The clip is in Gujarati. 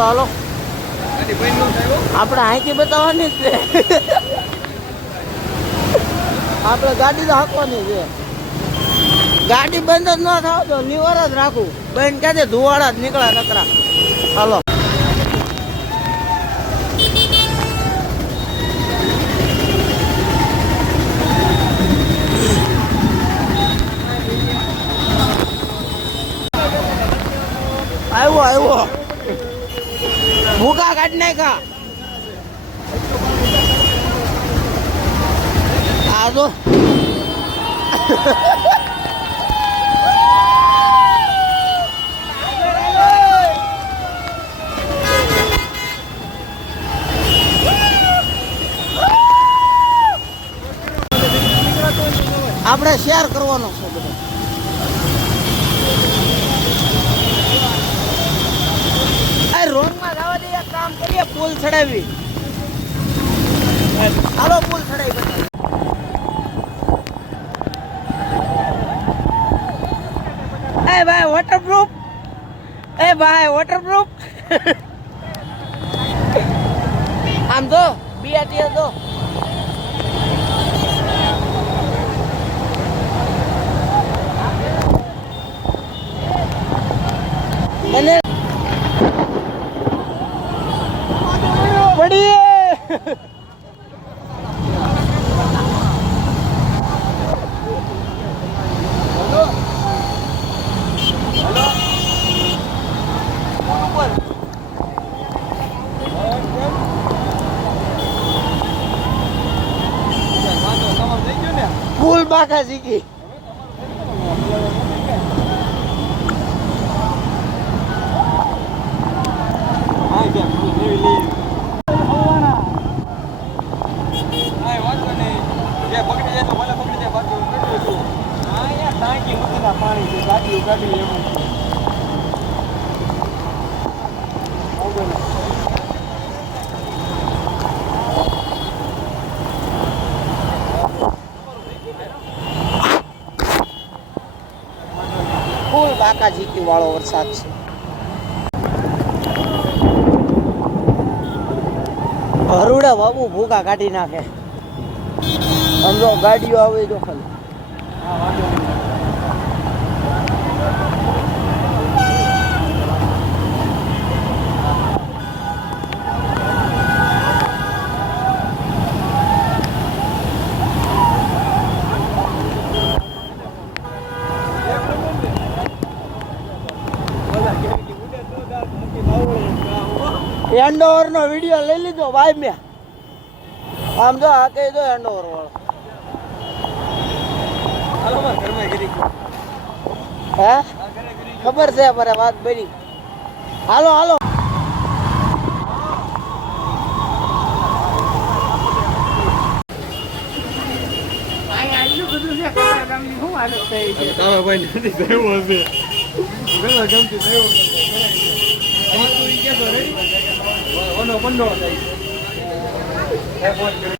હાલો હાલો આપણે અહીંથી બતાવવાની જ છે આપણે ગાડી તો હાંકવાની છે ગાડી બંધ જ ન થાવ તો લીવર જ રાખું બંધ ક્યાંથી ધુવાડા જ નીકળ્યા નકરા હાલો આવ્યો આવ્યો ભૂકા કાઢી નાખા આ તો આપણે શેર કરવાનો છે બધું રોડમાં જવા દે એક કામ કરીએ પુલ ચડાવી હાલો પુલ ચડાવી બધા એ ભાઈ વોટરપ્રૂફ આમ તો બીઆરટી તો અને પડીએ પુલ બાકા શીખી ફૂલ બાકા જીકી વાળો વરસાદ છે હરુડા બાબુ ભૂકા કાઢી નાખે સમજો ગાડીઓ આવે તો ખાલી હેન્ડઓવર નો વિડીયો લઈ લીધો ભાઈ મેં આમ જો આ કહી દો હેન્ડઓવર વાળો હે ખબર છે મારે વાત બની હાલો હાલો